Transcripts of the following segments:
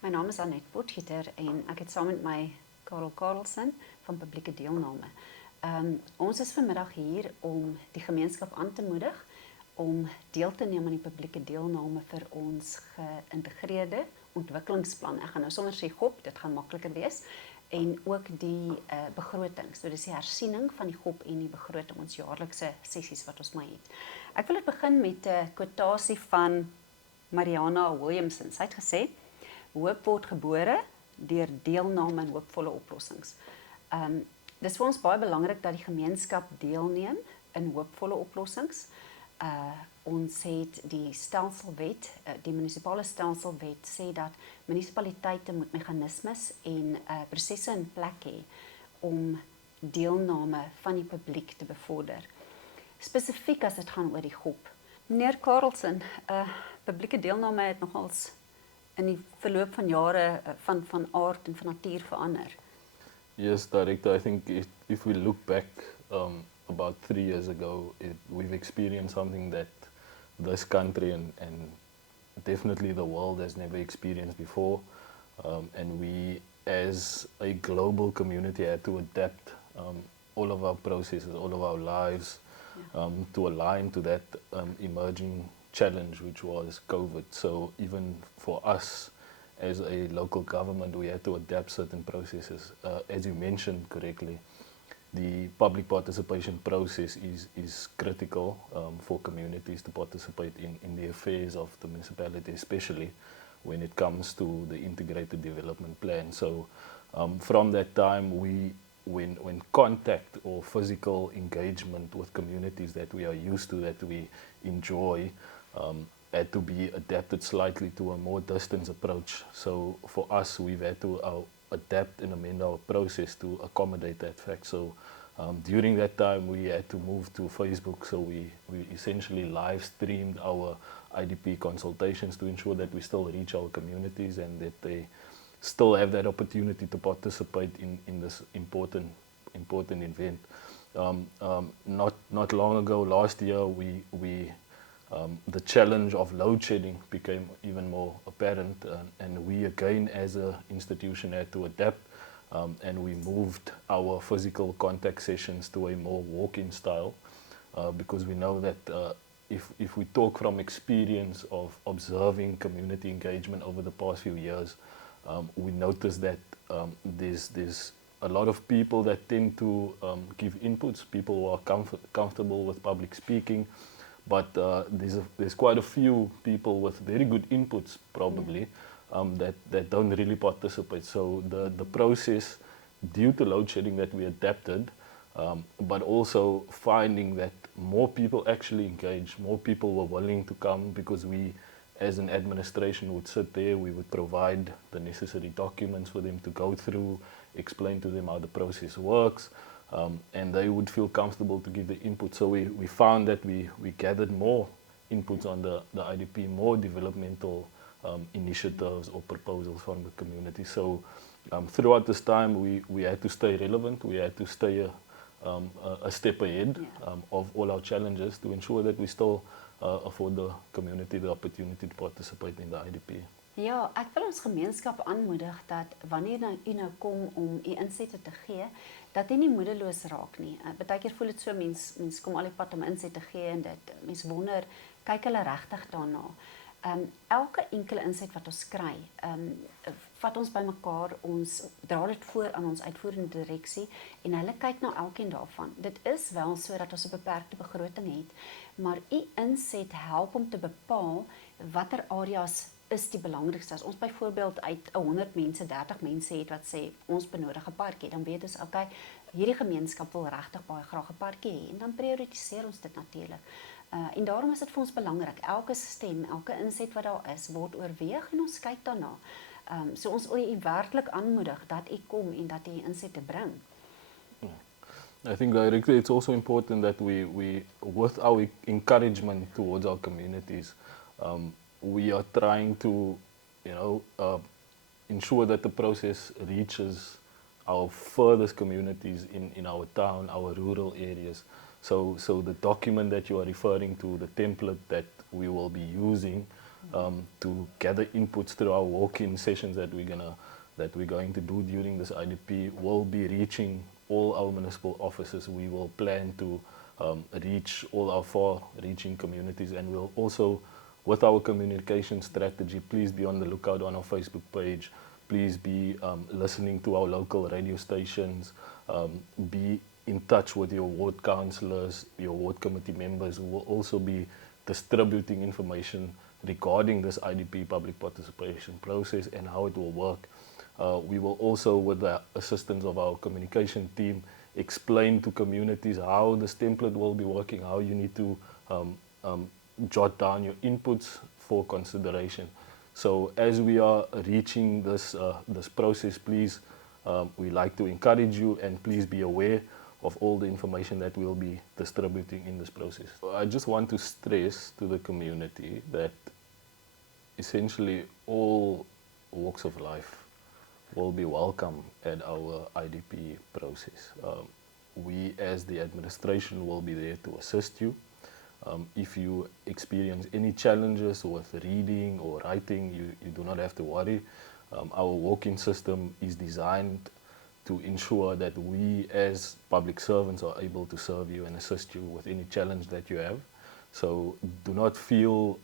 My naam is Annette Potgieter en ek het saam met my Karelse van publieke deelname. Ons is vanmiddag hier om die gemeenskap aan te moedig om deel te neem aan die publieke deelname vir ons geïntegreerde ontwikkelingsplan. Ek gaan nou sommer sê GOP, dit gaan makliker wees. En ook die begroting. So dis die hersiening van die GOP en die begroting, ons jaarlikse sessies wat ons maar het. Ek wil dit begin met 'n kwotasie van Mariana Williamson. Sy het gesê: "Hoop word gebore deur deelname en hoopvolle oplossings." Dis vir ons baie belangrik dat die gemeenskap deelneem in hoopvolle oplossings. Ons het die stelselwet, die munisipale stelselwet sê dat munisipaliteite moet meganismes en prosesse in plek hê om deelname van die publiek te bevorder. Spesifiek as dit gaan oor die GOP. Meneer Karelse, publieke deelname het nogals in die verloop van jare van aard en van natuur verander. Yes, Director, I think if we look back about 3 years ago, we've experienced something that this country and definitely the world has never experienced before. And we, as a global community, had to adapt all of our processes, all of our lives to align to that emerging challenge, which was COVID. So even for us as a local government, we had to adapt certain processes. As you mentioned correctly, the public participation process is critical for communities to participate in the affairs of the municipality, especially when it comes to the integrated development plan. So from that time, when contact or physical engagement with communities that we are used to, that we enjoy, had to be adapted slightly to a more distance approach. So for us, we've had to adapt and amend our process to accommodate that fact. So during that time, we had to move to Facebook. So we essentially live streamed our IDP consultations to ensure that we still reach our communities and that they still have that opportunity to participate in this important event. Not long ago, last year, the challenge of load shedding became even more apparent, and we again as an institution had to adapt, and we moved our physical contact sessions to a more walk-in style, because we know that if we talk from experience of observing community engagement over the past few years, we notice that there's a lot of people that tend to give inputs, people who are comfortable with public speaking, but there's quite a few people with very good inputs probably that don't really participate. So the process, due to load shedding, that we adapted, but also finding that more people actually engaged, more people were willing to come, because we as an administration would sit there, we would provide the necessary documents for them to go through, explain to them how the process works, and they would feel comfortable to give the input. So we found that we gathered more inputs on the IDP, more developmental initiatives or proposals from the community. So throughout this time, we had to stay relevant, we had to stay a step ahead of all our challenges to ensure that we still afford the community the opportunity to participate in the IDP. Ja, ek wil ons gemeenskap aanmoedig dat wanneer u nou kom om u insette te gee, dat u nie moedeloos raak nie. Partykeer voel dit so, mens kom al die pad om insette te gee en dit mens wonder, kyk hulle regtig daarna. Elke enkele inset wat ons kry, vat ons bymekaar, ons dra dit voor aan ons uitvoerende direksie en hulle kyk na elkeen daarvan. Dit is wel so dat ons 'n beperkte begroting het, maar u inset help om te bepaal watter areas is die belangrikste. As ons byvoorbeeld uit 100 mense, 30 mense het wat sê ons benodig 'n parkie, dan weet ons, okay, hierdie gemeenskap wil regtig baie graag 'n parkie hê en dan prioritiseer ons dit natuurlik. En daarom is dit vir ons belangrik. Elke stem, elke inset wat daar is, word oorweeg en ons kyk daarna. So ons wil u werklik aanmoedig dat u kom en dat u insette bring. I think directly it's also important that we with our encouragement towards our communities, we are trying to, ensure that the process reaches our furthest communities in our town, our rural areas. So the document that you are referring to, the template that we will be using, to gather inputs through our walk-in sessions that we're going to do during this IDP. Will be reaching all our municipal offices. We will plan to reach all our far-reaching communities, and we'll also, with our communication strategy, please be on the lookout on our Facebook page. Please be listening to our local radio stations. Be in touch with your ward councillors, your ward committee members, who will also be distributing information regarding this IDP public participation process and how it will work. We will also, with the assistance of our communication team, explain to communities how this template will be working, how you need to jot down your inputs for consideration. So as we are reaching this process, please, we like to encourage you, and please be aware of all the information that we'll be distributing in this process. I just want to stress to the community that essentially all walks of life will be welcome at our IDP process. We as the administration will be there to assist you. If you experience any challenges with reading or writing, you do not have to worry. Our walk-in system is designed to ensure that we as public servants are able to serve you and assist you with any challenge that you have. So do not feel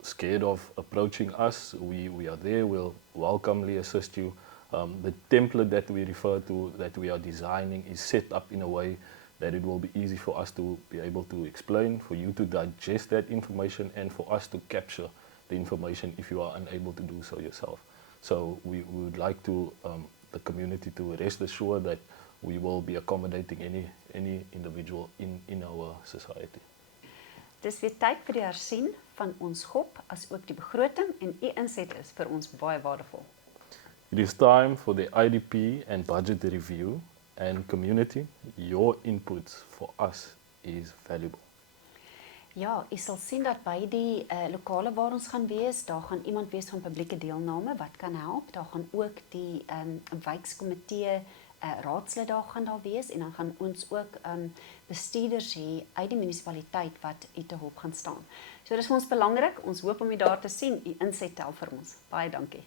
scared of approaching us. We are there, we'll welcomely assist you. The template that we refer to, that we are designing, is set up in a way that it will be easy for us to be able to explain, for you to digest that information, and for us to capture the information if you are unable to do so yourself. So we would like to the community to rest assured that we will be accommodating any individual in our society. Dis weer tyd vir die hersien van ons GOP as ook die begroting, en u inset is vir ons baie waardevol. It is time for the IDP and budget review, and community, your inputs for us is valuable. Ja, u sal sien dat by die lokale waar ons gaan wees, daar gaan iemand wees van publieke deelname wat kan help. Daar gaan ook die wijkskomitee raadslid daar wees, en dan gaan ons ook bestuurders hê uit die munisipaliteit wat u te hulp gaan staan. So dis vir ons belangrik. Ons hoop om u daar te sien. U inset tel vir ons. Baie dankie.